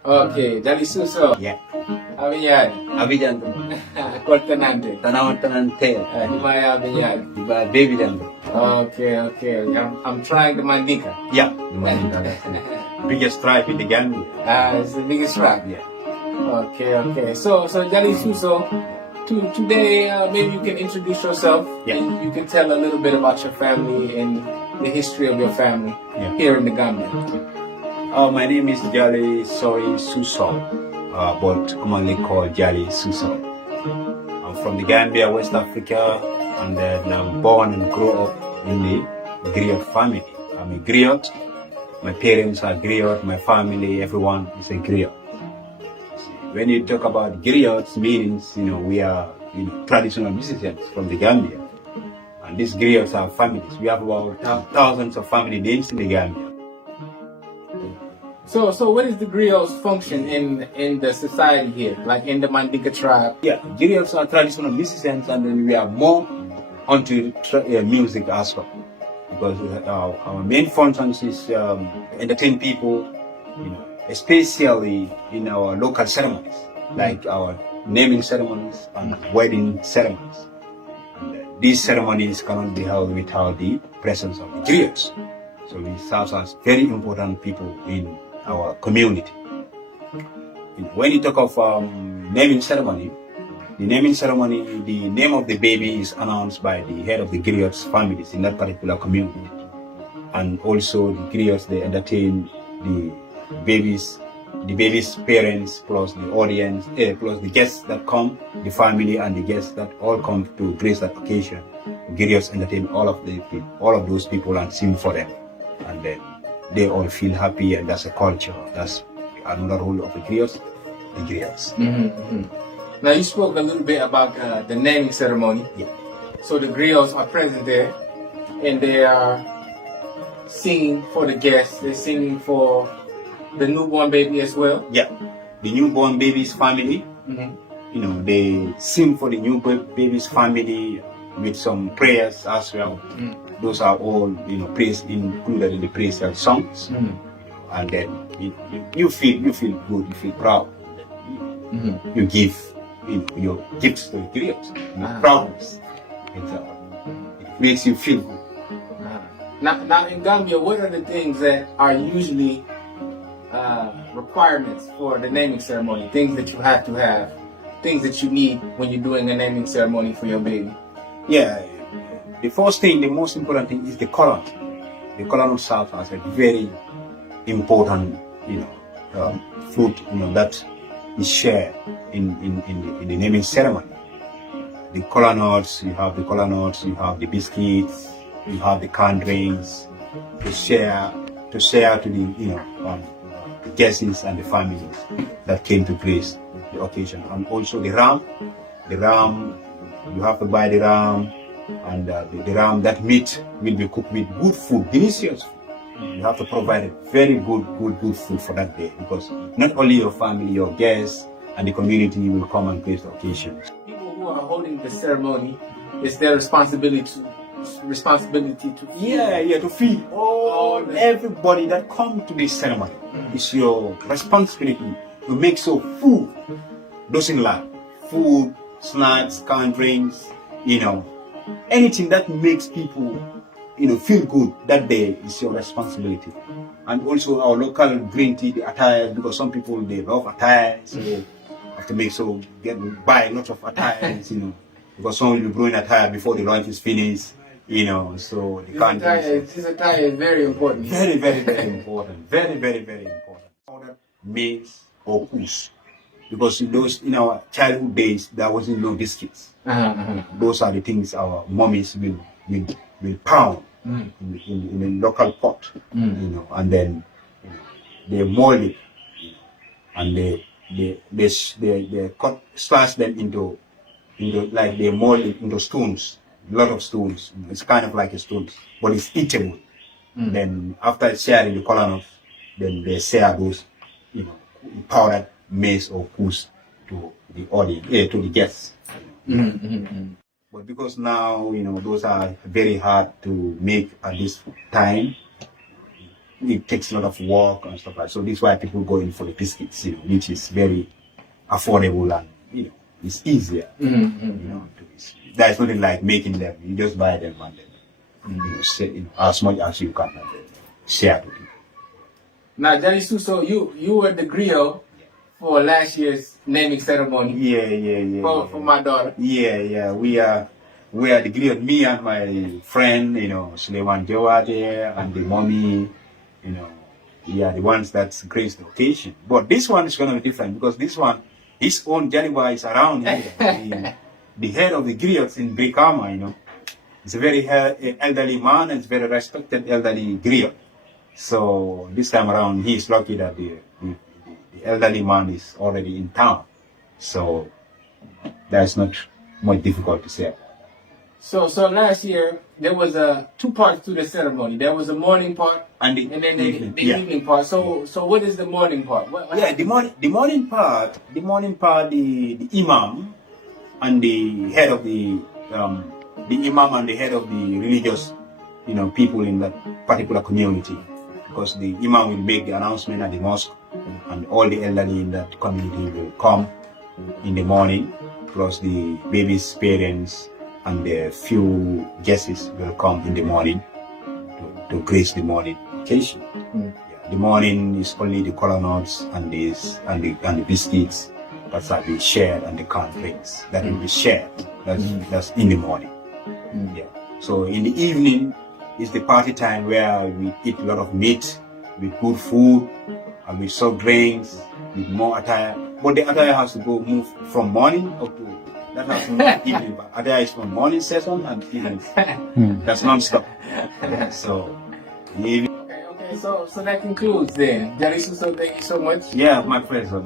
Okay, Jali Suso. Yeah. Abinyan. Abidjan. Kortanante. Tanawatanan tail. Himaya Abinyan. Diba baby dan. Okay. I'm trying the Mandika. Yeah. That's the biggest tribe in the Gambia. It's the biggest tribe. Yeah. Okay. So Jali Suso, today maybe you can introduce yourself. Yeah. And you can tell a little bit about your family and the history of your family here in the Gambia. My name is Jali Suso, but commonly called Jali Suso. I'm from the Gambia, West Africa, and then I'm born and grew up in the Griot family. I'm a Griot. My parents are Griot. My family, everyone is a Griot. When you talk about Griots, means we are traditional musicians from the Gambia, and these Griots are families. We have about thousands of family names in the Gambia. So what is the Griots function in the society here, like in the Mandika tribe? Yeah, Griots are traditional musicians, and then we are more onto music as well, because our main function is entertain people, especially in our local ceremonies, like our naming ceremonies and wedding ceremonies. And these ceremonies cannot be held without the presence of the Griots. So we serve as very important people in our community. When you talk of naming ceremony, the name of the baby is announced by the head of the Griots families in that particular community. And also the Griots, they entertain the baby's parents, plus the audience, plus the guests that come, the family and the guests that all come to grace that occasion. Griots entertain all of those people and sing for them, and then they all feel happy, and that's a culture. That's another role of the Griots. Now you spoke a little bit about the naming ceremony. Yeah. So the Griots are present there, and they are singing for the guests. They're singing for the newborn baby as well. Yeah, the newborn baby's family. They sing for the new baby's family with some prayers as well. Those are all praise included in the praise songs. And then you feel good, you feel proud. You give your gifts to the Griots. Proudness. It makes you feel good. Now in Gambia, what are the things that are usually requirements for the naming ceremony? Things that you have to have, things that you need when you're doing a naming ceremony for your baby? Yeah, the first thing, the most important thing is the colon. The colon serves as a very important, food, that is shared in the naming ceremony. The kola nuts, you have the biscuits, you have the canned drinks to share to the guests and the families that came to grace the occasion. And also the ram, you have to buy the ram, and the ram, that meat will be cooked with good food, delicious food. You have to provide a very good food for that day, because not only your family, your guests and the community will come and grace the occasion. People who are holding the ceremony, it's their responsibility to to feed everybody that come to this ceremony. It's your responsibility to make sure food doesn't lack. Food, snacks, canned drinks, anything that makes people feel good that day is your responsibility. And also our local green tea, the attire, because some people they love attire, so you have to make sure buy lots of attires, because some will be brewing attire before the lunch is finished. So this attire is very important. Very, very, very important. Very, very, very important. Powdered maize or coos. Because in our childhood days, there wasn't no biscuits. Those are the things our mummies will pound in a local pot, and then they mold it, and they slash them into like they mold it into stones. A lot of stones. It's kind of like a stone, but it's eatable. Then after sharing the colonels, then they share those, powdered maize or coos to the audience, to the guests. But because now, those are very hard to make at this time, it takes a lot of work and stuff like that. So this is why people go in for the biscuits, which is very affordable and it's easier. There's nothing like making them. You just buy them and then as much as you can and then share with people. Now, Jali Suso, you were the griot for last year's naming ceremony. Yeah. For my daughter. Yeah. We are the griot. Me and my friend, Suleiman Jawade and the mommy, we are the ones that grace the occasion. But this one is going to be different because this one, his own Jaliba is around here. The head of the griots in Brikama, it's a very elderly man and it's very respected elderly griot. So this time around, he is lucky that the elderly man is already in town. So there's not much difficult to say. So last year there was two parts to the ceremony. There was a morning part and then the evening part. So what is the morning part? The morning part, the imam and the head of the imam and the head of the religious people in that particular community, because the imam will make the announcement at the mosque and all the elderly in that community will come in the morning, plus the baby's parents and the few guests will come in the morning to grace the morning occasion. The morning is only the kola nuts and the biscuits that will be shared and the canned drinks that will be shared. That's in the morning. So in the evening is the party time where we eat a lot of meat with good food and with soft drinks with more attire. But the attire has to move from morning up to that has to move evening. But attire is from morning session and evening. That's non-stop. So okay. So that concludes then. Jali Suso, thank you so much. Yeah, my pleasure.